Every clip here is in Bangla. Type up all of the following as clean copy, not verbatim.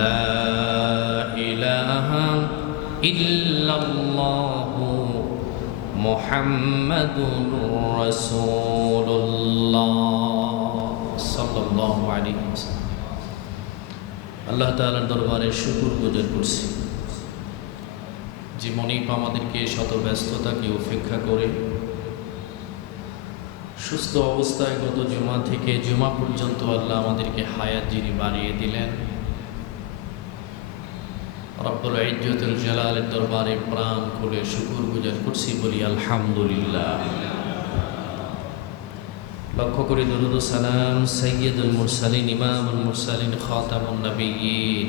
লা ইলাহা ইল্লাল্লাহু মুহাম্মাদুর রাসূলুল্লাহ সাল্লাল্লাহু আলাইহি ওয়াসাল্লাম। আল্লাহ তাআলার দরবারে শুকর গুজার করছি যে মনিব আমাদেরকে শত ব্যস্ততাকে উপেক্ষা করে সুস্থ অবস্থায় গত জুমা থেকে জুমা পর্যন্ত আল্লাহ আমাদেরকে হায়াত যিনি বাড়িয়ে দিলেন, রব্বুল ইজ্জতুল জালালের দরবারে প্রাণ খুলে শুকর গুজার করছি, বলি আলহামদুলিল্লাহ। লক্ষ্য করে দরুদ ও সালাম সাইয়্যিদুল মুরসালিন ইমামুল মুরসালিন খাতামুন নবিয়্যিন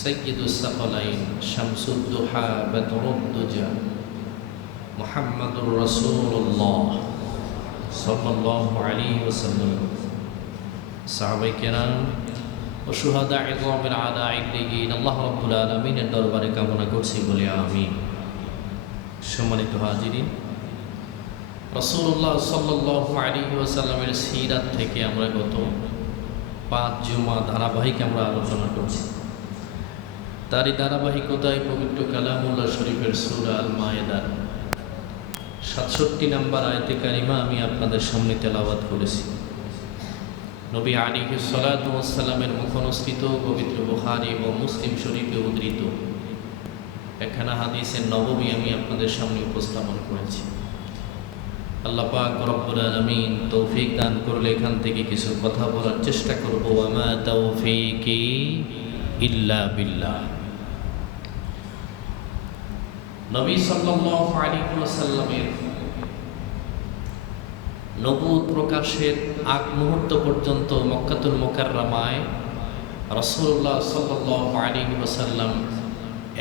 সাইয়্যিদুস সাকালাইন শামসুদ দুহা বদরুদ দুজা মুহাম্মাদুর রাসূলুল্লাহ সাল্লাল্লাহু আলাইহি ওয়াসাল্লাম, সাহাবায়ে কেরাম ও শুহাদায়ে কিরামের আদাইদ্দিন আল্লাহ রাব্বুল আলামিনের দরবারে কামনা করছি, বলি আমিন। সম্মানিত হাজিরিন, রাসূলুল্লাহ সাল্লাল্লাহু আলাইহি ওয়াসাল্লামের সিরাত থেকে আমরা গত 5 জুমা ধারাবাহিক আমরা আলোচনা করছি। তারই ধারাবাহিকতায় পবিত্র কালামুল্লাহ শরীফের সূরা আল মায়েদার 67 নম্বর আয়াতে কারিমা আমি আপনাদের সামনে তেলাওয়াত করেছি। নবী আলাইহিস সালাতু ওয়াস সালামের মুখনসৃত পবিত্র বুখারী এবং মুসলিম শরীফে উদ্ধৃত একখানা হাদিসের নববী আমি আপনাদের সামনে উপস্থাপন করেছি। আল্লাহ পাক রব্বুল আলামিন তৌফিক দান করলে এখান থেকে কিছু কথা বলার চেষ্টা করব। ওয়া মা তাওফীকি ইল্লা বিল্লাহ। নবী সাল্লাল্লাহু আলাইহি ওয়াসাল্লামের নবুয়ত প্রকাশের আগ মুহূর্ত পর্যন্ত মক্কাতুল মুকাররমায় রাসূলুল্লাহ সাল্লাল্লাহু আলাইহি ওয়াসাল্লাম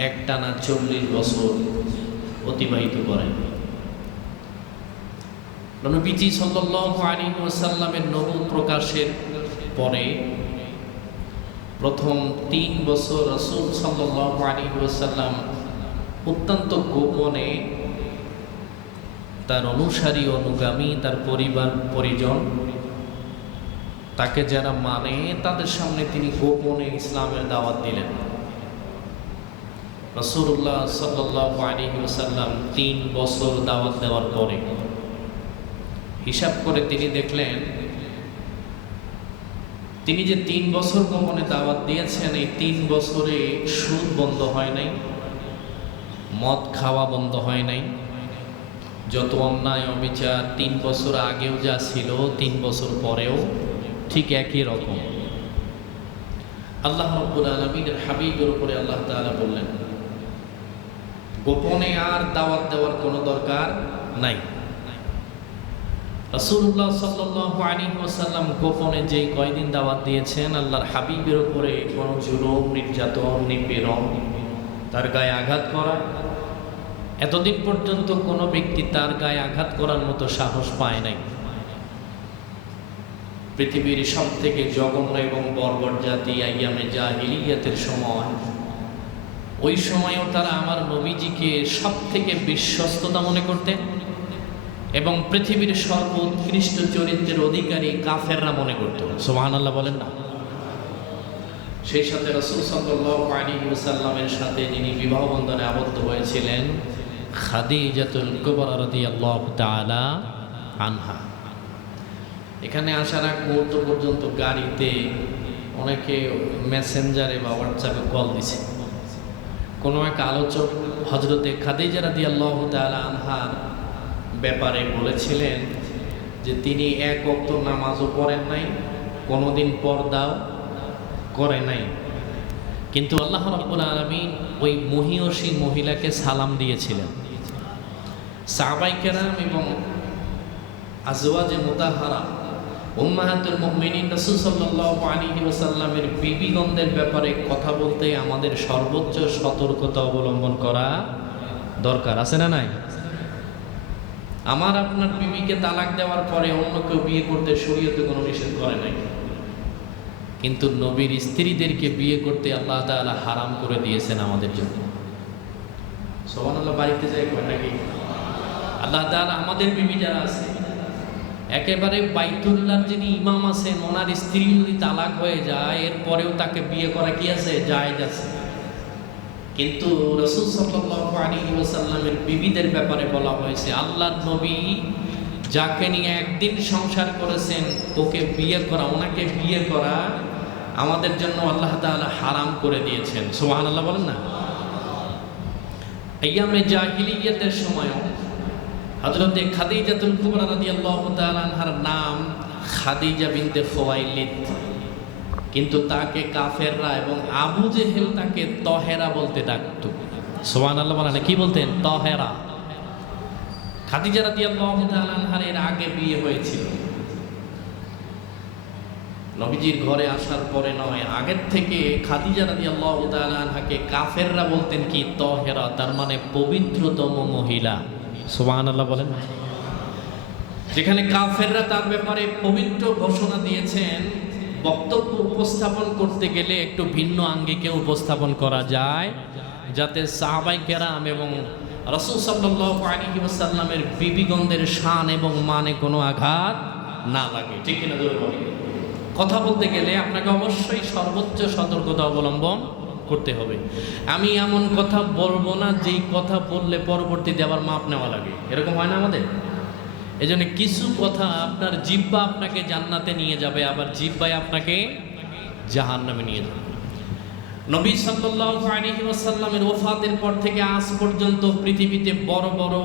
একটানা 40 বছর অতিবাহিত করেন। নবীজি সাল্লাল্লাহু আলাইহি ওয়াসাল্লামের নবুয়ত প্রকাশের পরে প্রথম 3 বছর রাসূল সাল্লাল্লাহু আলাইহি ওয়াসাল্লাম অত্যন্ত গোপনে তার অনুসারী অনুগামী, তার পরিবার পরিজন, তাকে যারা মানে তাদের সামনে তিনি গোপনে ইসলামের দাওয়াত দিলেন। রাসূলুল্লাহ সাল্লাল্লাহু আলাইহি ওয়াসাল্লাম 3 বছর দাওয়াত দেওয়ার পরে হিসাব করে তিনি দেখলেন তিনি যে 3 বছর গোপনে দাওয়াত দিয়েছেন, এই 3 বছরে সুদ বন্ধ হয় নাই, মদ খাওয়া বন্ধ হয় নাই, যত অন্যায় অবিচার 3 বছর আগেও যা ছিল 3 বছর পরেও ঠিক একই রকম। আল্লাহ রাব্বুল আলামিনের হাবিবের উপরে আল্লাহ তাআলা বললেন গোপনে আর দাওয়াত দেওয়ার কোনো দরকার নাই। রাসূলুল্লাহ সাল্লাল্লাহু আলাইহি ওয়াসাল্লাম গোপনে যেই কয়দিন দাওয়াত দিয়েছেন, আল্লাহর হাবিবের উপরে কোনো জুলুম, নির্যাতন, নিপীড়ন, তার গায়ে আঘাত করা, এতদিন পর্যন্ত কোনো ব্যক্তি তার গায়ে আঘাত করার মতো সাহস পায় নাই। পৃথিবীর সব থেকে জঘন্য এবং বর্বর জাতি আইয়ামে জাহিলিয়াতের সময়, ওই সময়ও তারা আমার নবীজিকে সব থেকে বিশ্বস্ততা মনে করতেন এবং পৃথিবীর সর্বোৎকৃষ্ট চরিত্রের অধিকারী কাফেররা মনে করত। সুবহানাল্লাহ বলেন না? সেই সাথে রাসূল সাল্লাল্লাহু আলাইহি ওয়াসাল্লামের সাথে যিনি বিবাহ বন্ধনে আবদ্ধ হয়েছিলেন, খাদিজাতুল কুবরা রাদিয়াল্লাহু তাআলা আনহা। এখানে আসার আগ মুহূর্ত পর্যন্ত গাড়িতে অনেকে মেসেঞ্জারে বা হোয়াটসঅ্যাপে কল দিছে। কোনো এক আলোচক হযরতে খাদিজা রাদিয়াল্লাহু তাআলা আনহার ব্যাপারে বলেছিলেন যে তিনি এক ওয়াক্ত নামাজও পড়েন নাই, কোনোদিন পর্দাও করে নাই, কিন্তু আল্লাহ রাব্বুল আলামিন ওই মহিয়সী মহিলাকে সালাম দিয়েছিলেন। সাহাবায়ে কেরাম এবং আজওয়াজে মুতাহহারা উম্মাহাতুল মুমিনিন রাসূল সাল্লাল্লাহু আলাইহি ওয়াসাল্লামের বিবিগণদের ব্যাপারে কথা বলতে আমাদের সর্বোচ্চ সতর্কতা অবলম্বন করা দরকার, আছে না নাই? আমার আপনার বিবিকে তালাক দেওয়ার পরে অন্য কেউ বিয়ে করতে শরীয়তে কোনো নিষেধ করে নাই, কিন্তু নবীর স্ত্রীদেরকে বিয়ে করতে আল্লাহ তাআলা হারাম করে দিয়েছেন আমাদের জন্য। সুবহানাল্লাহ। বাড়িতে যাই কয় নাকি? আল্লাহ তাআলা আমাদের বিবি যারা আছে একেবারে বাইতুল্লাহর যিনি ইমাম আছেন ওনার স্ত্রী যদি তালাক হয়ে যায় এরপরেও তাকে বিয়ে করা কি আছে, জায়েজ আছে। কিন্তু রাসূল সাল্লাল্লাহু আলাইহি ওয়াসাল্লামের বিবিদের ব্যাপারে বলা হয়েছে আল্লাহর নবী যাকে নিয়ে একদিন সংসার করেছেন ওকে বিয়ে করা, ওনাকে বিয়ে করা আমাদের জন্য আল্লাহ তাআলা হারাম করে দিয়েছেন। সুবহানাল্লাহ বলেন না। আইয়ামে জাহিলিয়াতের সময়ও হযরতে খাদিজাতুল কুবরা রাদিয়াল্লাহু তাআলা আনহার নাম খাদিজা বিনতে খুয়াইলিদ, কিন্তু তাকে কাফেররা এবং আবু জেহেল তাকে তহেরা বলতে ডাকতো। সুবহানাল্লাহ বলেন, কি বলতেন? তহেরা। খাদিজা রাদিয়াল্লাহু তাআলা আনহার এর আগে বিয়ে হয়েছিল, নবীজির ঘরে আসার পরে নয়, আগের থেকে খাদিজা রাদিয়াল্লাহু তাআলা আনহাকে কাফেররা বলতেন কি? তহেরা, তার মানে পবিত্রতম মহিলা। সুবহানাল্লাহ বলেন। যেখানে কাফেররা তার ব্যাপারে পবিত্র ঘোষণা দিয়েছেন, বক্তব্য উপস্থাপন করতে গেলে একটু ভিন্ন আঙ্গিকে উপস্থাপন করা যায় যাতে সাহাবায়ে কেরাম এবং রাসূল সাল্লাল্লাহু আলাইহি ওয়াসাল্লামের বিবিগণদের শান এবং মানে কোনো আঘাত না লাগে। ঠিক কিনা জোরে বলেন? কথা বলতে গেলে আপনাকে অবশ্যই সর্বোচ্চ সতর্কতা অবলম্বন করতে হবে। আমি এমন কথা বলবো না যেই কথা বললে পরবর্তীতে আবার মাপ নেওয়া লাগে, এরকম হয় না আমাদের? এজন্য কিছু কথা আপনার জিহ্বা আপনাকে জান্নাতে নিয়ে যাবে, আবার জিহ্বায় আপনাকে জাহান্নামে নিয়ে যাবে। নবী সাল্লাল্লাহু আলাইহি ওয়াসাল্লামের ওফাতের পর থেকে আজ পর্যন্ত পৃথিবীতে বড় বড়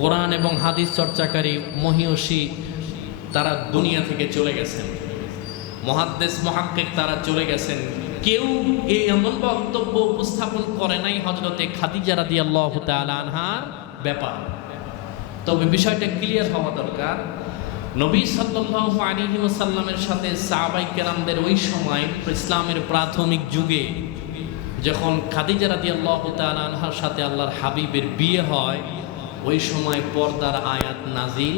কোরআন এবং হাদিস চর্চাকারী মহিয়সী তারা দুনিয়া থেকে চলে গেছেন, মুহাদ্দিস মুহাক্কিক তারা চলে গেছেন। কেউ এই এমন বক্তব্য উপস্থাপন করে নাই হযরতে খাদিজা রাদিয়াল্লাহু তাআলা আনহার ব্যাপার। তবে বিষয়টা ক্লিয়ার হওয়া দরকার, নবী সাল্লাল্লাহু আলাইহি ওয়াসাল্লামের সাথে সাহাবায়ে কেরামদের ওই সময় ইসলামের প্রাথমিক যুগে যখন খাদিজা রাদিয়াল্লাহু তাআলা আনহার সাথে আল্লাহর হাবিবের বিয়ে হয়, ওই সময় পর্দার আয়াত নাজিল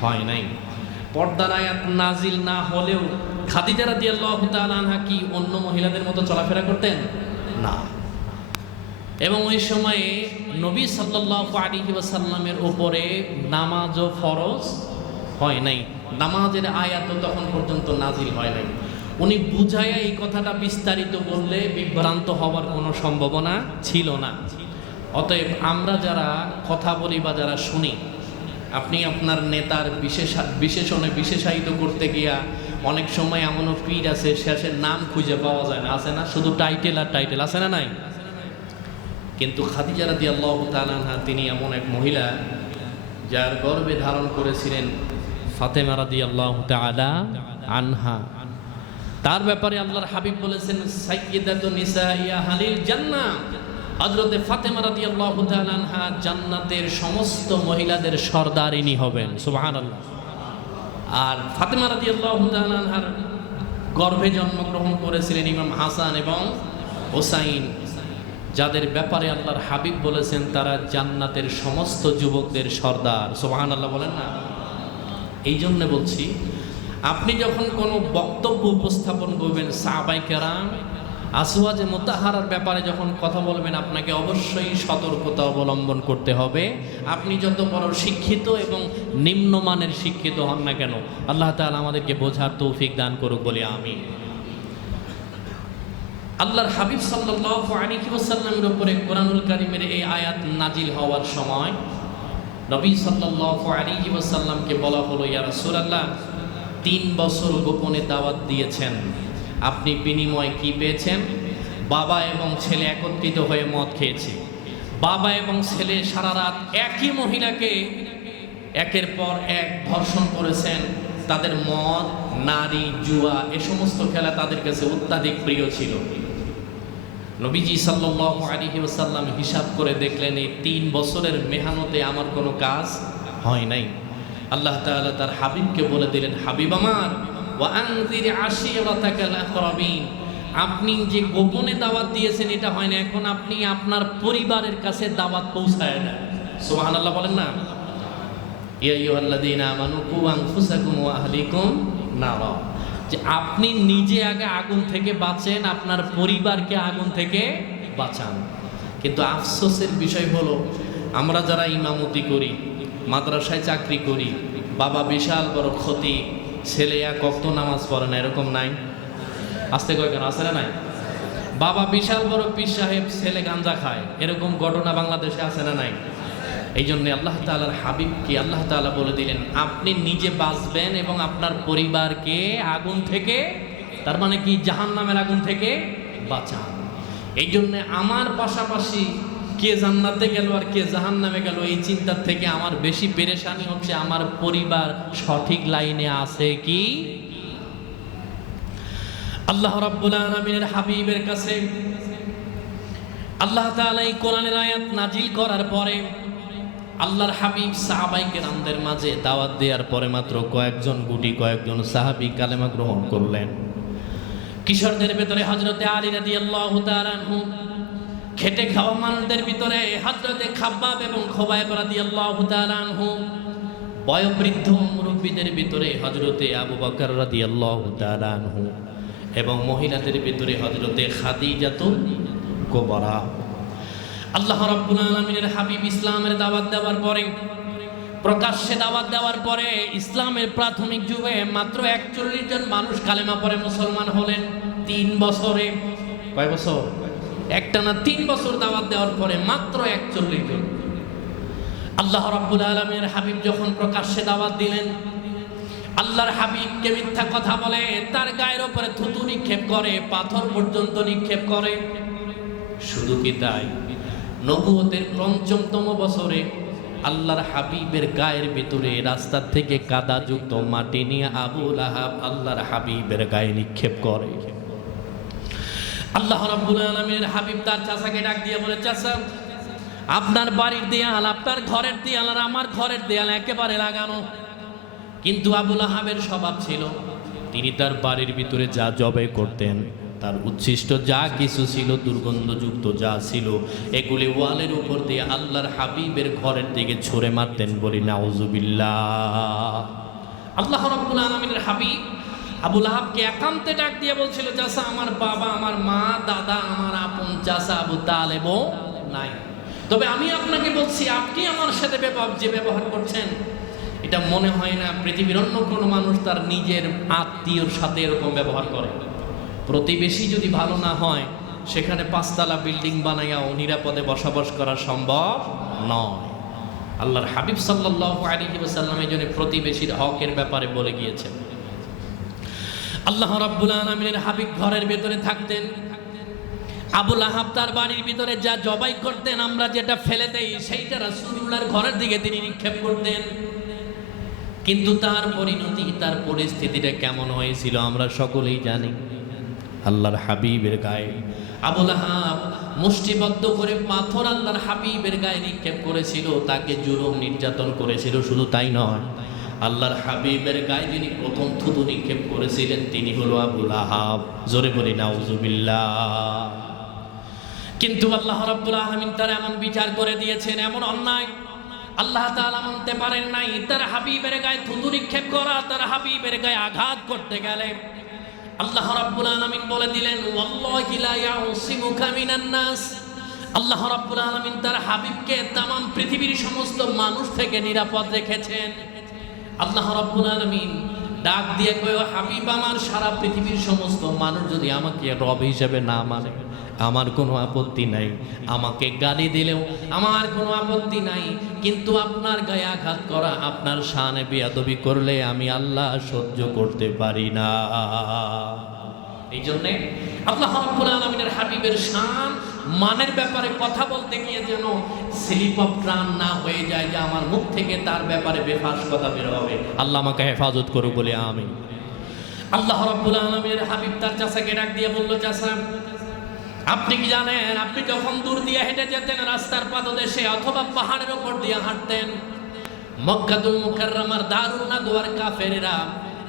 হয় নাই। পর্দার আয়াত নাজিল না হলেও খাদিজা রাদিয়াল্লাহু তাআলা আনহা কি অন্য মহিলাদের মতো চলাফেরা করতেন? না। এবং ওই সময়ে নবী সাল্লাল্লাহু আলাইহি ওয়াসাল্লামের উপরে নামাজও ফরজ হয় নাই, নামাজের আয়াতও তখন পর্যন্ত নাজিল হয় নাই। উনি বুঝাইয়া এই কথাটা বিস্তারিত বললে বিভ্রান্ত হওয়ার কোনো সম্ভাবনা ছিল না। অতএব আমরা যারা কথা বলি বা যারা শুনি, আপনি আপনার নেতার বিশেষণে বিশেষায়িত করতে গিয়া অনেক সময় এমনও পীর আছে শেষের নাম খুঁজে পাওয়া যায় না, আছে না? শুধু টাইটেল আর টাইটেল, আছে না নাই? কিন্তু খাদিজা রাদিয়াল্লাহু তাআলা আনহা তিনি এমন এক মহিলা যার গর্ভে ধারণ করেছিলেন ফাতেমা রাদিয়াল্লাহু তাআলা আনহা। তার ব্যাপারে আল্লাহর হাবিব বলেছেন সাইয়্যিদাতুন নিসাই আহলিল জান্নাহ। হযরতে ফাতেমা রাদিয়াল্লাহু তাআলা আনহা জান্নাতের সমস্ত মহিলাদের সরদারিনী হবেন। সুবহানাল্লাহ। আর ফাতেমা রাদিয়াল্লাহু তাআলা আনহার গর্ভে জন্মগ্রহণ করেছিলেন ইমাম হাসান এবং হোসাইন, যাদের ব্যাপারে আল্লাহর হাবিব বলেছেন তারা জান্নাতের সমস্ত যুবকদের সর্দার। সুবহানাল্লাহ বলেন না। এই জন্য বলছি, আপনি যখন কোনো বক্তব্য উপস্থাপন করবেন, সাহাবায়ে কেরাম আসওয়াজে মুতাহারার ব্যাপারে যখন কথা বলবেন, আপনাকে অবশ্যই সতর্কতা অবলম্বন করতে হবে। আপনি যত বড় শিক্ষিত এবং নিম্নমানের শিক্ষিত হন না কেন, আল্লাহ তাআলা আমাদেরকে বোঝার তৌফিক দান করুক বলে আমিন। আল্লাহর হাবিব সাল্লাল্লাহু আলাইহি ওয়াসাল্লামের উপরে কোরআনুল কারীমের এই আয়াত নাজিল হওয়ার সময় নবী সাল্লাল্লাহু আলাইহি ওয়াসাল্লামকে বলা হলো, ইয়া রাসূলুল্লাহ, 3 বছর গোপনে দাওয়াত দিয়েছেন, আপনি বিনিময়ে কি পেয়েছেন? বাবা এবং ছেলে একত্রিত হয়ে মদ খেয়েছে। বাবা এবং ছেলে সারা রাত একই মহিলাকে একের পর এক ধর্ষণ করেছেন। তাদের মদ, নারী, জুয়া এ সমস্ত খেলা তাদের কাছে অত্যাধিক প্রিয় ছিল। নবীজি সাল্লাল্লাহু আলাইহি ওয়াসাল্লাম হিসাব করে দেখলেন এই 3 বছরের মেহনতে আমার কোনো কাজ হয় নাই। আল্লাহ তাআলা তার হাবিবকে বলে দিলেন, হাবিব আমার, ওয়া আনজির আশিরাতাকাল আকরাবিন, আপনি যে গোপনে দাওয়াত দিয়েছেন এটা হয় না, এখন আপনি আপনার পরিবারের কাছে দাওয়াত পৌঁছায় দেন। সুবহানাল্লাহ বলেন না। ইয়া আইয়ুহাল্লাযীনা আমানু কু আনফুসাকুম ওয়া আহলিকুম নারা, যে আপনি নিজে আগে আগুন থেকে বাঁচেন, আপনার পরিবারকে আগুন থেকে বাঁচান। কিন্তু আফসোসের বিষয় হলো, আমরা যারা ইমামতি করি, মাদ্রাসায় চাকরি করি, বাবা বিশাল বড় ক্ষতি, ছেলে এক ওয়াক্ত নামাজ পড়ে না, এরকম নাই? আসতে কয় কেন, আছে না নাই? বাবা বিশাল বড় পীর সাহেব, ছেলে গাঞ্জা খায়, এরকম ঘটনা বাংলাদেশে আছে না নাই? এই জন্য আল্লাহ তাআলার হাবিবকে আল্লাহ তাআলা বলে দিলেন, আপনি নিজে বাঁচবেন এবং আপনার পরিবারকে আগুন থেকে, তার মানে কি, জাহান্নামের আগুন থেকে বাঁচান। এই জন্য আমার পাশাপাশি কে জান্নাতে গেল আর কে জাহান্নামে গেল, এই চিন্তার থেকে আমার বেশি পেরেশানি হচ্ছে আমার পরিবার সঠিক লাইনে আছে কি। আল্লাহ রাব্বুল আলামিনের হাবিবের কাছে আল্লাহ তাআলা এই কোরআনের আয়াত নাজিল করার পরে আল্লাহর হাবিব সাহাবায়ে কেরামদের মাঝে দাওয়াত দেওয়ার পরে মাত্র কয়েকজন সাহাবী কালেমা গ্রহণ করলেন। কিশোরদের ভিতরে হযরতে আলী রাদিয়াল্লাহু তাআলা আনহু, খেটে খাওয়া মানুষদের ভিতরে হযরতে খাব্বাব এবং খুবাইব রাদিয়াল্লাহু তাআলা আনহু, বয়োবৃদ্ধ মুরব্বীদের ভিতরে হযরতে আবু বকর রাদিয়াল্লাহু তাআলা আনহু, এবং মহিলাদের ভিতরে হযরতে খাদিজাতুল কুবরা। আল্লাহ রাব্বুল আলামিনের হাবিব ইসলামের দাওয়াত দেওয়ার পরে, প্রকাশ্যে দাওয়াত দেওয়ার পরে ইসলামের প্রাথমিক যুগে মাত্র 41 জন মানুষ কালেমা পড়ে মুসলমান হলেন 3 বছরে। কয় বছর? একটানা 3 বছর দাওয়াত দেওয়ার পরে মাত্র 41 জন। আল্লাহ রাব্বুল আলামিনের হাবিব যখন প্রকাশ্যে দাওয়াত দিলেন, আল্লাহর হাবিবকে মিথ্যা কথা বলে, তার গায়ের উপরে থুতু নিক্ষেপ করে, পাথর পর্যন্ত নিক্ষেপ করে। শুধু কি তাই, নবুয়তের ৫ম বছরে আল্লাহর হাবিবের গায়ের ভিতরে রাস্তা থেকে কাদাযুক্ত মাটি নিয়ে আবু লাহাব আল্লাহর হাবিবের গায়ে নিক্ষেপ করে। আল্লাহ রাব্বুল আলামিনের হাবিব তার চাচাকে ডাক দিয়ে বলে, চাচা, আপনার বাড়ির দেয়াল, আপনার ঘরের দেয়াল আর আমার ঘরের দেয়াল একেবারে লাগানো। কিন্তু আবু লাহাবের স্বভাব ছিল, তিনি তার বাড়ির ভিতরে যা জবাই করতেন, তার উচ্ছিষ্ট যা কিছু ছিল, দুর্গন্ধযুক্ত যা ছিল, এগুলি ওয়ালের উপর দিয়ে আল্লাহর হাবিবের ঘরের দিকে ছুঁড়ে মারতেন। বলি নাউজুবিল্লাহ। আল্লাহ রাব্বুল আলামিনের হাবিব আবু লাহাবকে একান্তে ডাক দিয়ে বলছিল, চাচা, আমার বাবা, আমার মা, দাদা, আমার আপন চাচা আবু তালেবও নাই, তবে আমি আপনাকে বলছি, আপনি আমার সাথে যে ব্যবহার করছেন, এটা মনে হয় না পৃথিবীর অন্য কোনো মানুষ তার নিজের আত্মীয়র সাথে এরকম ব্যবহার করে। প্রতিবেশী যদি ভালো না হয়, সেখানে 5 তলা বিল্ডিং বানাইয়াও নিরাপদে বসবাস করা সম্ভব নয়। আল্লাহর হাবিব সাল্লাল্লাহু আলাইহি ওয়াসাল্লাম এই জন্য প্রতিবেশীর হকের ব্যাপারে বলে গিয়েছেন। আল্লাহ রাব্বুল আলামিনের হাবিব ঘরের ভেতরে থাকতেন। আবু লাহাব তার বাড়ির ভিতরে যা জবাই করতেন, আমরা যেটা ফেলে দেই, সেইটা রাসূলুল্লাহর ঘরের দিকে তিনি নিক্ষেপ করতেন। কিন্তু তার পরিণতি, তার পরিস্থিতিটা কেমন হয়েছিল আমরা সকলেই জানি। আল্লাহর হাবিবের গায়ে আবু লাহাব মুষ্টিবদ্ধ করে পাথর আল্লাহর হাবিবের গায়ে নিক্ষেপ করেছিল, তাকে জুলুম নির্যাতন করেছিল। শুধু তাই নয়, আল্লাহর হাবিবের গায়ে যিনি প্রথম থুতু নিক্ষেপ করেছিলেন, তিনি হলো আবু লাহাব। জোরে বলি নাউজুবিল্লাহ। কিন্তু আল্লাহ রাব্বুল আলামিন তার এমন বিচার করে দিয়েছেন, এমন অন্যায় আল্লাহ তাআলা মানতে পারেন নাই। তার হাবিবের গায়ে থুতু নিক্ষেপ করা, তার হাবিবের গায়ে আঘাত করতে গেলে আল্লাহ রাব্বুল আলামিন বলে দিলেন, ওয়াল্লাহি লা ইয়াউসিমুকা মিনান নাস। আল্লাহ রাব্বুল আলামিন তার হাবিবকে তামাম পৃথিবীর সমস্ত মানুষ থেকে নিরাপদ রেখেছেন। আল্লাহ রাব্বুল আলামিন ডাক দিয়ে কয়, হাবিব আমার, সারা পৃথিবীর সমস্ত মানুষ যদি আমাকে রব হিসেবে না মানে, আমার কোনো আপত্তি নাই, আমাকে গালি দিলেও আমার কোনো আপত্তি নাই, কিন্তু আপনার গায়ে আঘাত করা, আপনার শানে বেয়াদবি করলে আমি আল্লাহ সহ্য করতে পারি না। এই জন্যে আল্লাহ রাব্বুল আলামিনের হাবিবের শান মানের ব্যাপারে কথা বলতে গিয়ে যেন স্লিপ অফ টাং না হয়ে যায়, যে আমার মুখ থেকে তার ব্যাপারে বেফাস কথা বের হবে। আল্লাহ আমাকে হেফাজত করুক বলে আমিন। আল্লাহ রাব্বুল আলামিনের হাবিব তার চাচাকে ডাক দিয়ে বলল, চাচা, আপনি কি জানেন, আপনি যখন দূর দিয়ে হেঁটে যেতেন রাস্তার পাদদেশে অথবা পাহাড়ের ওপর দিয়ে হাঁটতেন, মক্কাতুল মুকাররমার দারুন নাদওয়ার কাফেরেরা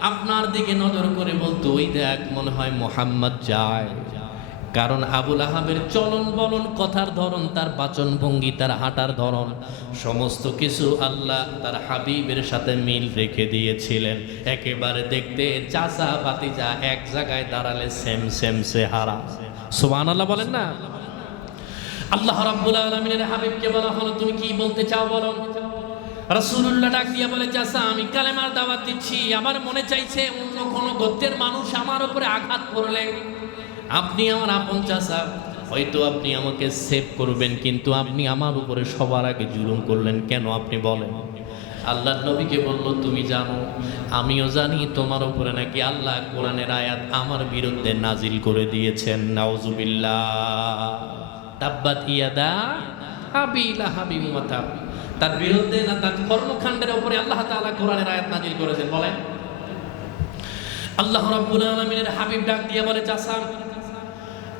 আপনার দিকে নজর করে বলতো, ওই দেখ, মনে হয় মুহাম্মদ যায়। কারণ আবু লাহাবের চলন বলন, কথার ধরন, তার বাচন ভঙ্গি, তার হাঁটার ধরন, সমস্ত কিছু আল্লাহ তার হাবিবের সাথে মিল রেখে দিয়েছিলেন। একেবারে দেখতে চাচা ভাতিজা এক জায়গায় দাঁড়ালে সেম সেম চেহারা। সুবহানাল্লাহ বলেন না। আল্লাহ রাব্বুল আলামিনের হাবিবকে বলা হলো, তুমি কি বলতে চাও বলো। রাসূলুল্লাহ ডাক দিয়ে বলে, চাচা আমি কালেমার দাওয়াত দিচ্ছি, আমার মনে চাইছে অন্য কোনো গোত্রের মানুষ আমার উপরে আঘাত করলে, আপনি আমার আপন চাচা, হয়তো আপনি আমাকে সেভ করবেন, কিন্তু আপনি আমার উপরে সবার আগে জুলুম করলেন কেন আপনি বলেন? আল্লাহর নবীকে বলল, তুমি জানো আমিও জানি তোমার উপরে নাকি আল্লাহ কোরআনের আয়াত আমার বিরুদ্ধে নাজিল করে দিয়েছেন। নাউজুবিল্লাহ। তাব্বাত ইয়াদা আবি লাহাবিন ওয়া তাব। তার বিরুদ্ধে না তার কর্মকাণ্ডের উপরে আল্লাহ তাআলা কোরআনের আয়াত নাজিল করেছেন। বলেন আল্লাহ রাব্বুল আলামিনের হাবিব ডাক দিয়ে বলে, চাচা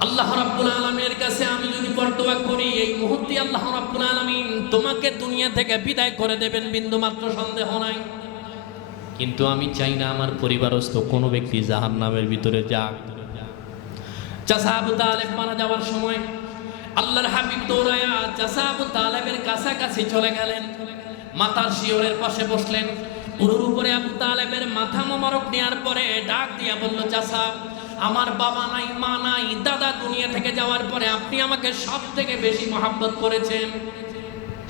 আল্লাহ রাব্বুল আলামিনের কাছে আমি যদি বরদোয়া করি, এই মুহূর্তে আল্লাহ রাব্বুল আলামিন তোমাকে দুনিয়া থেকে বিদায় করে দেবেন, বিন্দু মাত্র সন্দেহ নাই। কিন্তু আমি চাই না আমার পরিবারস্থ কোনো ব্যক্তি জাহান্নামের ভিতরে যাক। চাচা আবু তালেব মারা যাওয়ার সময় আল্লাহর হাবিব দৌড়ায়া চাচা আবু তালেবের কাছাকাছি চলে গেলেন, মাথার শিয়রের পাশে বসলেন, উরুর উপরে আবু তালেবের মাথা মোবারক নেওয়ার পরে ডাক দিয়া বলল, চাচা আমার বাবা নাই, মা নাই, দাদা দুনিয়া থেকে যাওয়ার পরে আপনি আমাকে সব থেকে বেশি মহাব্বত করেছেন।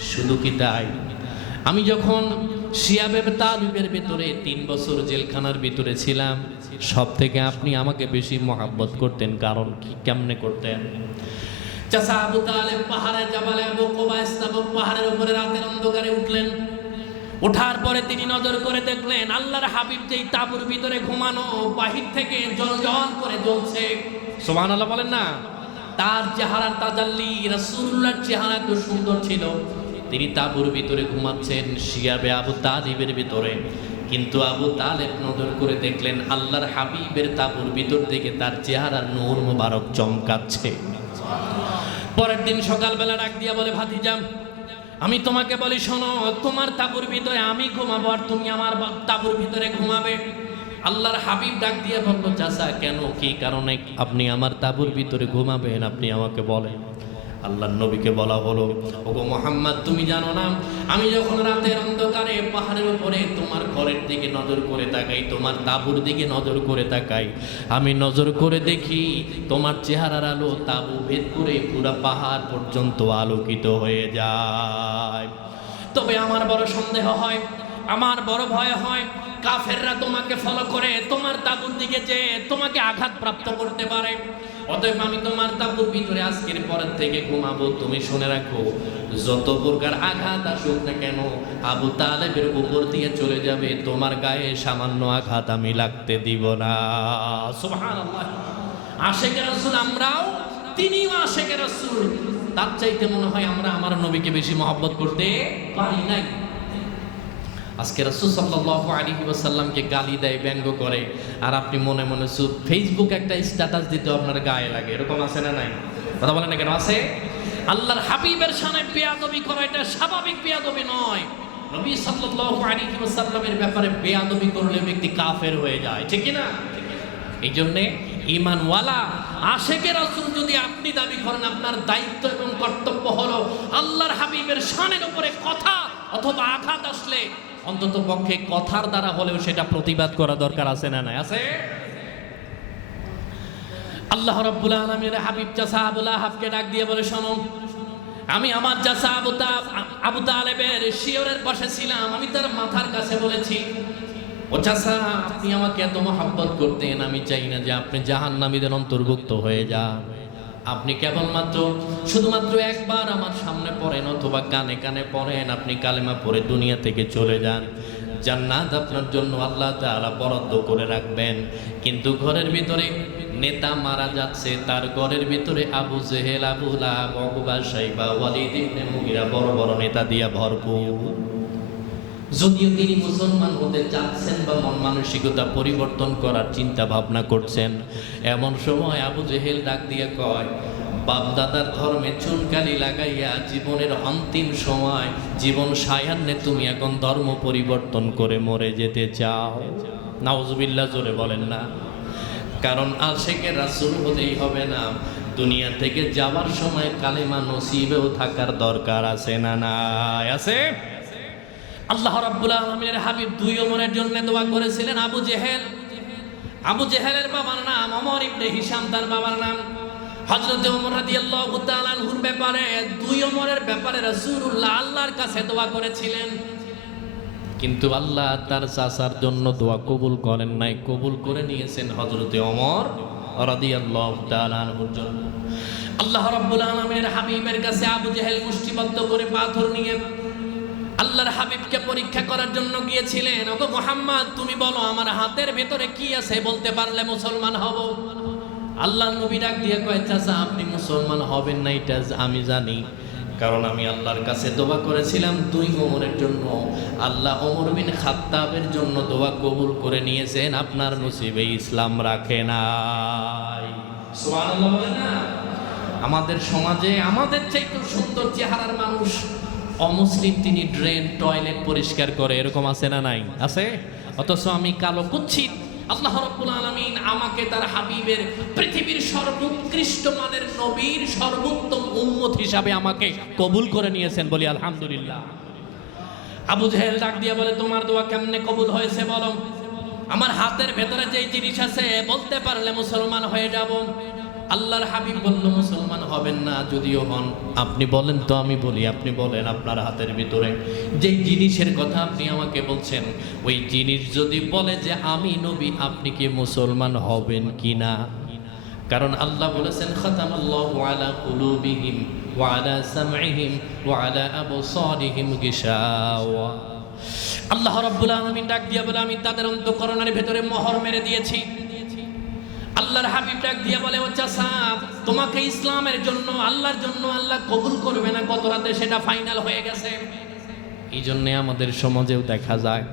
শুধু কি তাই, আমি যখন শিয়াবে তালিবের ভিতরে 3 বছর জেলখানার ভিতরে ছিলাম, সব থেকে আপনি আমাকে বেশি মহাব্বত করতেন। কারণ কি, কেমনে করতেন? চাচা আবু তালেব পাহাড়ের জাবালে আবু কুবাইস নামক পাহাড়ের উপরে রাতের অন্ধকারে উঠলেন। ওঠার পরে তিনি নজর করে দেখলেন আল্লাহর হাবিব যেই তাঁবুর ভিতরে ঘুমানো, বাহির থেকে জ্বলজ্বল করে জ্বলছে। সুবহানাল্লাহ বলেন না। তার চেহারার তাজাল্লি, রাসূলুল্লাহর চেহারা এত সুন্দর ছিল। তিনি তাঁবুর ভিতরে ঘুমাচ্ছেন শিয়াবে আবু তালিবের ভিতরে, কিন্তু আবু তালেব নজর করে দেখলেন আল্লাহর হাবিবের তাঁবুর ভিতর থেকে তার চেহারার নূর মুবারক চমকাচ্ছে। পরের দিন সকালবেলা ডাক দিয়া বলে, ভাতিজা আমি তোমাকে বলি শোনো, তোমার তাঁবুর ভিতরে আমি ঘুমাবো আর তুমি আমার তাঁবুর ভিতরে ঘুমাবে। আল্লাহর হাবিব ডাক দিয়ে বলল, চাচা কেন, কি কারণে আপনি আমার তাঁবুর ভিতরে ঘুমাবেন আপনি আমাকে বলেন। আল্লাহর নবীকে বলা হলো, ওগো মুহাম্মদ তুমি জানো না, আমি যখন রাতের অন্ধকারে পাহাড়ের উপরে তোমার ঘরের দিকে নজর করে তাকাই, তোমার তাঁবুর দিকে নজর করে তাকাই, আমি নজর করে দেখি তোমার চেহারার আলো তাঁবু ভেদ করে পুরো পাহাড় পর্যন্ত আলোকিত হয়ে যায়। তবে আমার বড় সন্দেহ হয়, আমার বড় ভয় হয়, কাফেররা তোমাকে ফলো করে তোমার তাঁবুর দিকে যে তোমাকে আঘাত প্রাপ্ত করতে পারে। অতএব আমি তোমার তাঁবুর ভিতরে আজকের পরের থেকে ঘুমাবো। তুমি শুনে রাখো, যত প্রকার আঘাত আসুক না কেন আবু তালেবের উপর দিয়ে চলে যাবে, তোমার গায়ে সামান্য আঘাত আমি লাগতে দিব না। সুবহানাল্লাহ। আশেকের রাসূল আমরাও, তিনিও আশেকের রাসূল। তার চাইতে মনে হয় আমরা আমার নবীকে বেশি মহব্বত করতে পারি নাই। আজকে রাসূল সাল্লাল্লাহু আলাইহি ওয়াসাল্লামকে গালি দেয়, ব্যঙ্গ করে, আর আপনি মনে মনে ফেসবুক একটা স্ট্যাটাস দিতে আপনার গায়ে লাগে। এরকম আছে না নাই? কথা বলেন না কেন? আছে। আল্লাহর হাবিবের শানে বেয়াদবি করা এটা স্বাভাবিক বেয়াদবি নয়। নবী সাল্লাল্লাহু আলাইহি ওয়াসাল্লামের ব্যাপারে বেয়াদবি করলে ব্যক্তি কাফের হয়ে যায়, ঠিক কি না? এই জন্যে ঈমানওয়ালা আশেকের রাসূল যদি আপনি দাবি করেন, আপনার দায়িত্ব এবং কর্তব্য হলো আল্লাহর হাবিবের শানের উপরে কথা অথবা আঘাত আসলে অন্তত পক্ষে কথার দ্বারা হলেও সেটা প্রতিবাদ করা দরকার, আছে না নাই? আছে। আল্লাহ রাব্বুল আলামিনের হাবিব চাচা আবু লাহাবকে ডাক দিয়ে বলে, শোনো আমি আমার চাচা আবু তালেবের শিয়রের পাশে ছিলাম, আমি তার মাথার কাছে বলেছি, ও চাচা আপনি আমাকে এত মহব্বত করতেন, আমি চাই না যে আপনি জাহান্নামীদের অন্তর্ভুক্ত হয়ে যান। আপনি কেবলমাত্র শুধুমাত্র একবার আমার সামনে পড়েন অথবা কানে কানে পড়েন, আপনি কালেমা পড়ে দুনিয়া থেকে চলে যান, জান্নাত আপনার জন্য আল্লাহ তাআলা বরাদ্দ করে রাখবেন। কিন্তু ঘরের ভিতরে নেতা মারা যাচ্ছে, তার ঘরের ভিতরে আবু জেহেল, আবু লাহাব, উকবা, শাইবা, ওয়ালিদ ইবনে মুগিরা বড় বড় নেতা দিয়া ভরপুর। যদিও তিনি মুসলমান হতে চাচ্ছেন বা মন মানসিকতা পরিবর্তন করার চিন্তা ভাবনা করছেন, এমন সময় আবু জেহেল ডাক দিয়ে কয়, বাপদাদার ধর্মে চুনকালি লাগাইয়া জীবনের অন্তিম সময় জীবন সায়ান্নে তুমি এখন ধর্ম পরিবর্তন করে মরে যেতে চাও। নাউজুবিল্লাহ, জোরে বলেন না। কারণ আশেকের রাসূল হতেই হবে না, দুনিয়া থেকে যাওয়ার সময় কালেমা নসিবেও থাকার দরকার আছে না নাই? আছে। আল্লাহ রাব্বুল আলামিনের হাবিব 2 ওমরের জন্য দোয়া করেছিলেন। আবু জেহেলের বাবার নাম ওমর ইবনে হিশাম, তার বাবার নাম। হযরত ওমর রাদিয়াল্লাহু তাআলা আনহুর ব্যাপারে 2 ওমরের ব্যাপারে রাসূলুল্লাহ আল্লাহর কাছে দোয়া করেছিলেন। কিন্তু আল্লাহ তার চাচার জন্য দোয়া কবুল করেন নাই, কবুল করে নিয়েছেন হযরতে ওমর রাদিয়াল্লাহু তাআলা আনহুর জন্য। আল্লাহ রাব্বুল আলামিনের হাবিবের কাছে আবু জেহেল মুষ্টিবদ্ধ করে পাথর নিয়ে আল্লাহর হাবিবকে পরীক্ষা করার জন্য গিয়েছিলেন। ওগো মুহাম্মদ, তুমি বলো আমার হাতের ভেতরে কি আছে, বলতে পারলে মুসলমান হব। আল্লাহর নবী ডাক দিয়ে কয়, চাচা আপনি মুসলমান হবেন না এটা আমি জানি, কারণ আমি আল্লাহর কাছে দোয়া করেছিলাম 2 ওমরের জন্য। আল্লাহ ওমর বিন খাত্তাবের জন্য দোয়া কবুল করে নিয়েছেন, আপনার নসিবে ইসলাম রাখে নাই। সুবহানাল্লাহ বলে না? আমাদের সমাজে আমাদের চাইতে সুন্দর চেহারার মানুষ অমুসলিম, তিনি ড্রেন টয়লেট পরিষ্কার করে, এরকম আছে না নাই? আছে। অথচ আমি কালো কুচ্ছিত, আল্লাহ রাব্বুল আলামিন আমাকে তার হাবিবের পৃথিবীর সর্বোৎকৃষ্ট মানের নবীর সর্বোত্তম উম্মত হিসাবে আমাকে কবুল করে নিয়েছেন, বলি আলহামদুলিল্লাহ। আবু জেহেল ডাক দিয়ে বলে, তোমার দোয়া কেমনে কবুল হয়েছে বলো? আমার হাতের ভেতরে যেই জিনিস আছে বলতে পারলে মুসলমান হয়ে যাব। আল্লাহর হাবিব বলল, মুসলমান হবেন না যদিও হন, আপনি বলেন তো আমি বলি, আপনি বলেন আপনার হাতের ভিতরে যেই জিনিসের কথা আপনি আমাকে বলছেন, ওই জিনিস যদি বলে যে আমি নবী, আপনি কি মুসলমান হবেন কি না? কারণ আল্লাহ বলেছেন, খাতামাল্লাহু আলা কুলুবিহিম ওয়া আলা সামঈহিম ওয়া আলা আবসারিহিম গিশাওয়া। আল্লাহ রাব্বুল আলামিন ডাক দিয়ে বলে, আমি তাদের অন্তঃকরণের ভেতরে মোহর মেরে দিয়েছি। আল্লাহর হাবিব ডাক দিয়ে বলে, ও চাচা, তোমাকে ইসলামের জন্য আল্লাহর জন্য আল্লাহ কবুল করবে না গত রাতে সেটা ফাইনাল হয়ে গেছে। এই জন্য আমাদের সমাজেও দেখা যায়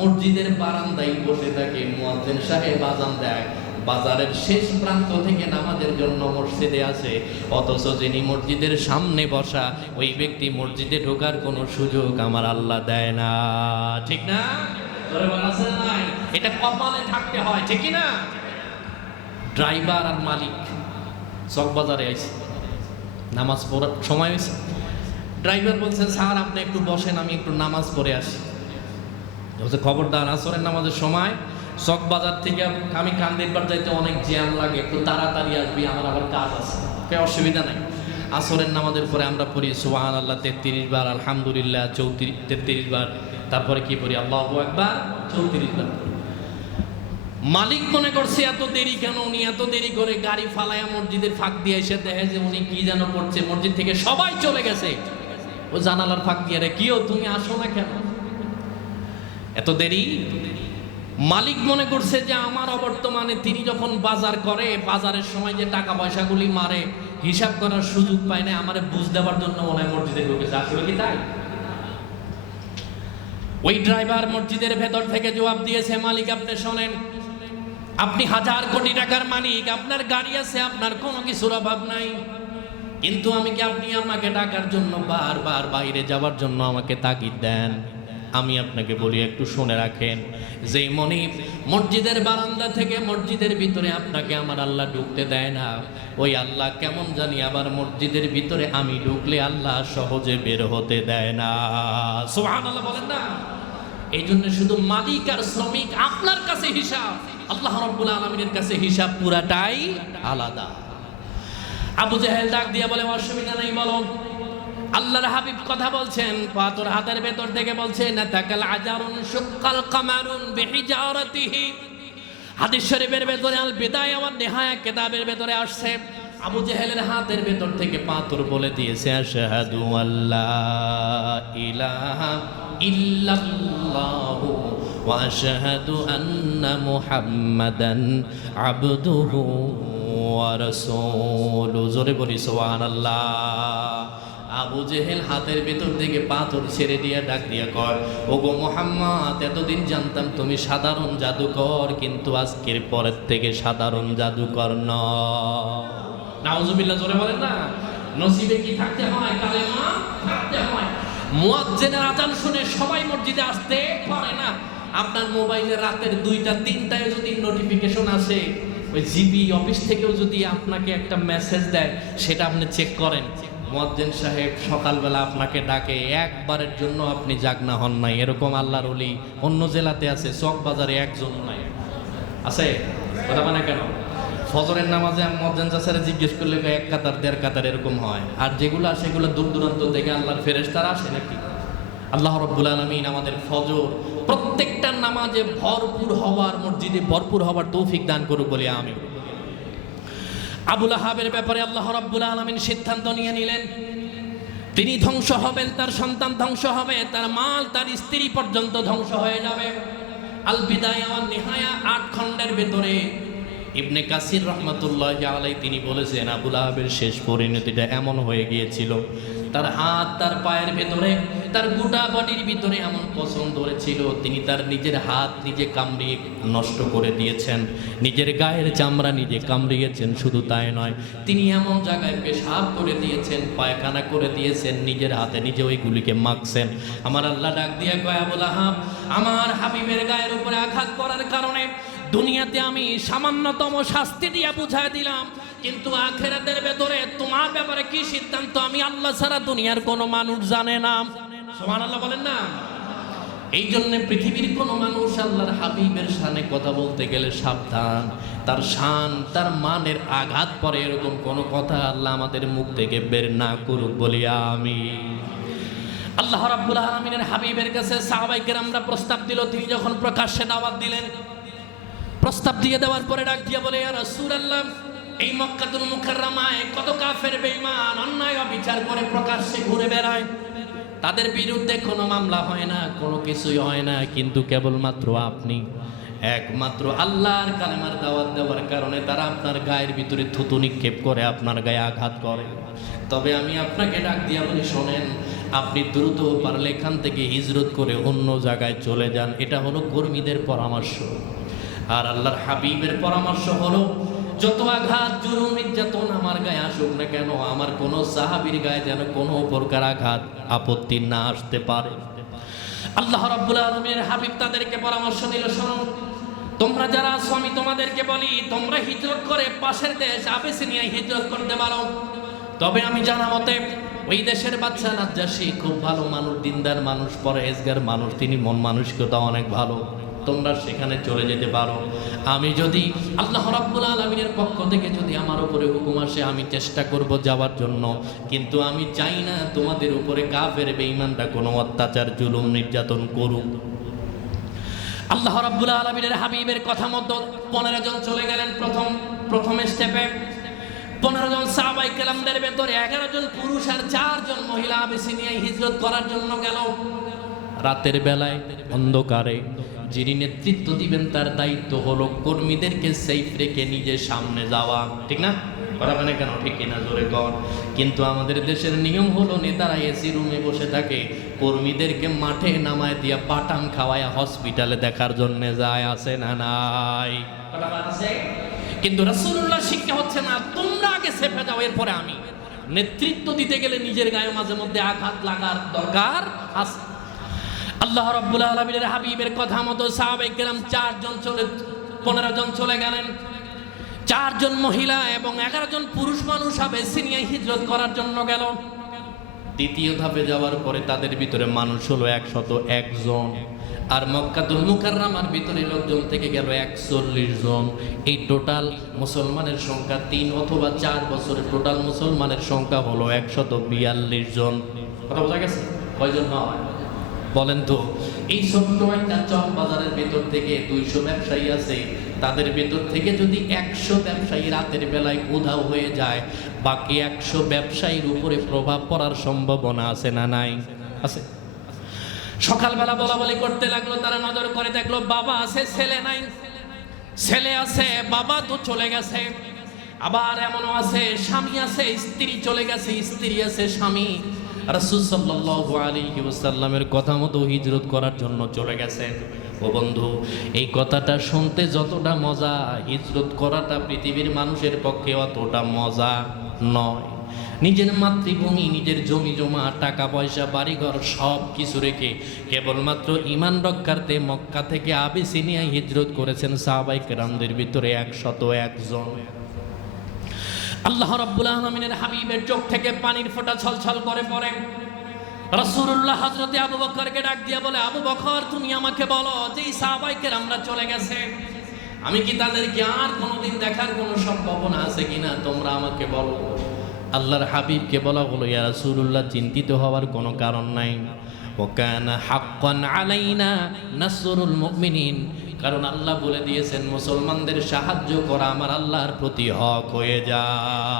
মসজিদের বারান্দায় বসে থাকে মুয়াজ্জিন সাহেব আযান দেয়, বাজারের শেষ প্রান্ত থেকে নামাজের জন্য মসজিদে আসে, অথচ যিনি মসজিদের সামনে বসা ওই ব্যক্তি মসজিদে ঢোকার কোনো সুযোগ আমার আল্লাহ দেয় না। ঠিক না? এটা কপালে থাকতে হয়, ঠিক না? ড্রাইভার আর মালিক চকবাজারে আইছে, নামাজ পড়ার সময় হয়েছে। ড্রাইভার বলছে, স্যার আপনি একটু বসেন, আমি একটু নামাজ পড়ে আসি। বলছে, খবরদার, আসরের নামাজের সময় চকবাজার থেকে আমি কান্দিরবার যাইতে অনেক জ্যাম লাগে, একটু তাড়াতাড়ি আসবি, আমার আবার কাজ আছে। কে অসুবিধা নাই। আসরের নামাজের পরে আমরা পড়ি সুবহানাল্লাহ 33 বার, আলহামদুলিল্লাহ 33 বার, তারপরে কি পড়ি আল্লাহু আকবার 34 বার। মালিক মনে করছে এত দেরি কেন, উনি এত দেরি করে গাড়ি ফালায়া মসজিদের ফাঁক দিয়ে এসে দেখে যে উনি কি যেন করছে, মসজিদ থেকে সবাই চলে গেছে। ও জানালার ফাঁক দিয়ে, রে কিও তুমি আসো না কেন, এত দেরি? মালিক মনে করছে যে আমার অবর্তমানে তিনি যখন বাজার করে, বাজারের সময় যে টাকা পয়সাগুলি মারে, হিসাব করার সুযোগ পায় না, আমারে বুঝ দেওয়ার জন্য মনে হয় মসজিদে ঢুকেছে। আসলে কি তাই? ওই ড্রাইভার মসজিদের ভেতর থেকে জবাব দিয়েছে, মালিক আপনি শোনেন, আপনি 1000 কোটি টাকার মালিক, আপনার গাড়ি আছে, আপনার কোনো কিছুর অভাব নাই, কিন্তু আমি কি আপনি আমাকে ডাকার জন্য বারবার বাইরে যাওয়ার জন্য আমাকে তাগিদ দেন? আমি আপনাকে বলি, একটু শুনে রাখেন, যেই মনিব মসজিদের বারান্দা থেকে মসজিদের ভিতরে আপনাকে আমার আল্লাহ ঢুকতে দেয় না, ওই আল্লাহ কেমন জানি আবার মসজিদের ভিতরে আমি ঢুকলে আল্লাহ সহজে বের হতে দেয় না। সুবহানাল্লাহ বলেন না? এই জন্য শুধু মালিক আর শ্রমিক আপনার কাছে হিসাব, আল্লাহ রাব্বুল আলামিনের কাছে হিসাব পুরাটাই আলাদা। আবু জেহেল ডাক দিয়ে বলে, অসুবিধা নেই, বলো। আল্লাহর হাবিব কথা বলছেন, পাথর হাতের ভেতর থেকে বলছে, নাতাকাল আজারুন শুক্কাল কামারুন বিহিজারাতিহি। হাদিস শরীফের ভেতরে আল বিদায়া ওয়ান নিহায়া কিতাবের ভেতরে আসছে, আবু জেহেলের হাতের ভেতর থেকে পাথর বলে দিয়েছে, আশহাদু আল্লা ইলাহা ইল্লাল্লাহু ওয়া আশহাদু আন্না মুহাম্মাদান আবদুহু ওয়া রাসূলুহু। জোরে বলি সুবহানাল্লাহ। আবু জেহেল হাতের ভেতর থেকে পাথর ছেড়ে দিয়ে ডাক দিয়ে কয়, ওগো মুহাম্মদ, এতদিন জানতাম তুমি সাধারণ জাদুকর, কিন্তু আজকের পরের থেকে সাধারণ জাদুকর নয়। নাউজুবিল্লাহ, জোরে বলেন না? নসিবে কি থাকতে হয়? কালেমা থাকতে হয়। মুয়াজ্জিনের আযান শুনে সবাই মসজিদে আসতে পারে না। আপনার মোবাইলে রাতের 2টা 3টায় যদি নোটিফিকেশন আসে, ওই জিবি অফিস থেকেও যদি আপনাকে একটা মেসেজ দেয়, সেটা আপনি চেক করেন। মুয়াজ্জিন সাহেব সকালবেলা আপনাকে ডাকে, একবারের জন্য আপনি জাগনা হন নাই। এরকম আল্লাহর ওলি অন্য জেলাতে আছে, চকবাজারে একজন নাই। আছে? কথা মানে কেন? ফজরের নামাজে মুয়াজ্জিন চাচারে জিজ্ঞেস করলে 1 কাতার 1.5 কাতার এরকম হয়। আর যেগুলো সেগুলো দূর দূরান্ত থেকে আল্লাহর ফেরেশতারা আসে নাকি? আল্লাহ রাব্বুল আলামিন আমাদের ফজর প্রত্যেকটা নামাজে ভরপুর হওয়ার, মসজিদে ভরপুর হওয়ার তৌফিক দান করুক বলে আমি। আবু লাহাবের ব্যাপারে আল্লাহ রাব্বুল আলামিন সিদ্ধান্ত নিয়ে নিলেন, তিনি ধ্বংস হবেন, তার সন্তান ধ্বংস হবে, তার মাল, তার স্ত্রী পর্যন্ত ধ্বংস হয়ে যাবে। আল বিদায়া ওয়ান নিহায়া 8 খণ্ডের ভেতরে ইবনে কাসির রাহমাতুল্লাহি আলাইহি তিনি বলেছেন, আবু লাহাবের শেষ পরিণতিটা এমন হয়ে গিয়েছিল, তার হাত, তার পায়ের ভেতরে, তার গোটা বডির ভিতরে এমন পছন্দ ধরেছিল, তিনি তার নিজের হাত নিজে কামড়িয়ে নষ্ট করে দিয়েছেন, নিজের গায়ের চামড়া নিজে কামড়িয়েছেন। শুধু তাই নয়, তিনি এমন জায়গায় পেশাব করে দিয়েছেন, পায়খানা করে দিয়েছেন, নিজের হাতে নিজে ওইগুলিকে মাখছেন। আমার আল্লাহ ডাক দিয়ে কয়, আবু লাহাব, আমার হাবিবের গায়ের উপরে আঘাত করার কারণে দুনিয়াতে আমি সামান্যতম শাস্তি দিয়ে বুঝায় দিলাম, কিন্তু আখিরাতের ভেতরে তোমার ব্যাপারে কি সিদ্ধান্ত আমি আল্লাহ ছাড়া দুনিয়ার কোনো মানুষ জানে না। সুবহানাল্লাহ বলেন না। এই জন্য পৃথিবীর কোনো মানুষ আল্লাহর হাবিবের শানে কথা বলতে গেলে সাবধান। তার শান, তার মানের আঘাত পরে এরকম কোনো কথা আল্লাহ আমাদের মুখ থেকে বের না করুক বলি আমি। আল্লাহ রাব্বুল আলামিনের হাবিবের কাছে সাহাবায়ে কেরামরা প্রস্তাব দিল, তিনি যখন প্রকাশ্যে দাওয়াত দিলেন, প্রস্তাব দিয়ে দেওয়ার পরে ডাক দিয়ে বলে, ইয়া রাসূলুল্লাহ, এই মক্কাতুল মুকাররমায় কত কাফের বেঈমান অন্যায় অবিচার করে প্রকাশ্যে ঘুরে বেড়ায়, তাদের বিরুদ্ধে কোনো মামলা হয় না, কোনো কিছুই হয় না, কিন্তু কেবলমাত্র আপনি একমাত্র আল্লাহর কালেমার দাওয়াত দেওয়ার কারণে তারা আপনার গায়ের ভিতরে থুতু নিক্ষেপ করে, আপনার গায়ে আঘাত করে। তবে আমি আপনাকে ডাক দিয়া বলি, শোনেন, আপনি দ্রুত পারলে এখান থেকে হিজরত করে অন্য জায়গায় চলে যান। এটা হলো কর্মীদের পরামর্শ। আর আল্লাহর হাবিবের পরামর্শ হলো, যত আঘাত, জুলুম, নির্যাতন আমার গায়ে আসুক না কেন, আমার কোনো সাহাবীর গায়ে যেন কোনো প্রকার আঘাত, আপত্তি না আসতে পারে। আল্লাহ রাব্বুল আলামিনের হাবিব তাদেরকে পরামর্শ দিল, শোনো, তোমরা যারা আছো আমি তোমাদেরকে বলি, তোমরা হিজরত করে পাশের দেশ আবিসিনিয়ায় হিজরত করতে পারো। তবে আমি জানা মতে ওই দেশের বাদশা নাজ্জাশী খুব ভালো মানুষ, দিনদার মানুষ, পরহেজগার মানুষ, তিনি মন মানসিকতা অনেক ভালো, তোমরা সেখানে চলে যেতে পারো। আমি যদি আল্লাহ রাব্বুল আলামিনের পক্ষ থেকে যদি আমার উপরে হুকুম আসে, আমি চেষ্টা করব যাওয়ার জন্য, কিন্তু আমি চাই না তোমাদের উপরে কাফের বেঈমানরা কোনো অত্যাচার, জুলুম, নির্যাতন করুক। আল্লাহ রাব্বুল আলামিনের হাবিবের কথা মতো 15 জন চলে গেলেন। প্রথম স্টেপে 15 জন সাহাবায়ে কেরামদের ভেতরে 11 জন পুরুষ আর 4 জন মহিলা আবিসিনিয়ায় হিজরত করার জন্য গেল। রাতের বেলায় অন্ধকারে যিনি নেতৃত্ব দিবেন তার দায়িত্ব হলো কর্মীদেরকে সেফ রেখে নিজের সামনে যাওয়া। ঠিক না? কথা মানে কেন? ঠিক কিনা? জোরে কর। কিন্তু আমাদের দেশের নিয়ম হলো, নেতারা এসি রুমে বসে থাকে, কর্মীদেরকে মাঠে নামায় দিয়া পাটাম খাওয়ায় হসপিটালে দেখার জন্য যায়। আছে না নাই? কিন্তু রাসূলুল্লাহ শিক্ষা হচ্ছে না, তোমরা আগে সেফে যাও, এরপরে আমি। নেতৃত্ব দিতে গেলে নিজের গায়ে মাঝে মধ্যে আঘাত লাগার দরকার আছে। আল্লাহ রাব্বুল আলামিনের হাবিবের কথা মতো সাহাবায়ে কেরাম 15 জন চলে গেলেন। 4 জন মহিলা এবং 11 জন পুরুষ মানুষ আবিসিনিয়ায় হিজরত করার জন্য গেল। দ্বিতীয় ধাপে যাওয়ার পরে তাদের ভিতরে মানুষ হলো 101 জন, আর মক্কাতুল মুকাররমার ভিতরে লোকজন থেকে গেল 41 জন। এই টোটাল মুসলমানের সংখ্যা 3 অথবা 4 বছরে টোটাল মুসলমানের সংখ্যা হলো 142 জন। কথা বোঝা গেছে? কয়জন হয় বলেন তো? এই ছোট্ট একটা চক বাজারের ভেতর থেকে 200 ব্যবসায়ী আছে, তাদের ভেতর থেকে যদি 100 ব্যবসায়ী রাতের বেলায় উধাও হয়ে যায়, বাকি 100 ব্যবসায়ীর উপরে প্রভাব পড়ার সম্ভাবনা আছে না নাই? আছে। সকালবেলা বলা বলি করতে লাগলো, তারা নজর করে দেখলো বাবা আছে, ছেলে নাই। ছেলে আছে, বাবা তো চলে গেছে। আবার এমনও আছে স্বামী আছে, স্ত্রী চলে গেছে, স্ত্রী আছে, স্বামী। রাসূল সাল্লাল্লাহু আলাইহি ওয়াসাল্লামের কথা মতো হিজরত করার জন্য চলে গেছে। ও বন্ধু, এই কথাটা শুনতে যতটা মজা, হিজরত করাটা পৃথিবীর মানুষের পক্ষে অতটা মজা নয়। নিজের মাতৃভূমি, নিজের জমি জমা, টাকা পয়সা, বাড়িঘর সব কিছু রেখে কেবলমাত্র ঈমান রক্ষার্থে মক্কা থেকে আবিসিনিয়ায় হিজরত করেছেন সাহাবায়ে কেরামদের ভিতরে 101 জন। আল্লাহ রাব্বুল আলামিনের হাবিবের চোখ থেকে পানির ফোঁটা ছলছল করে পড়ে। রাসূলুল্লাহ হযরতে আবু বকরকে ডাক দিয়ে বলে, আবু বকর, তুমি আমাকে বলো যে এই সাহাবায়ে কেরামরা চলে গেছে, আমি কি তাদেরকে আর কোনোদিন দেখার কোনো সম্ভাবনা আছে কিনা? তোমরা আমাকে বলো। আল্লাহর হাবিবকে বলা হলো, ইয়া রাসূলুল্লাহ, চিন্তিত হওয়ার কোনো কারণ নাই। ওয়া কানা হাক্কান আলাইনা নাসরুল মুমিনিন, কারণ আল্লাহ বলে দিয়েছেন মুসলমানদের সাহায্য করা আমার আল্লাহর প্রতি হক হয়ে যায়।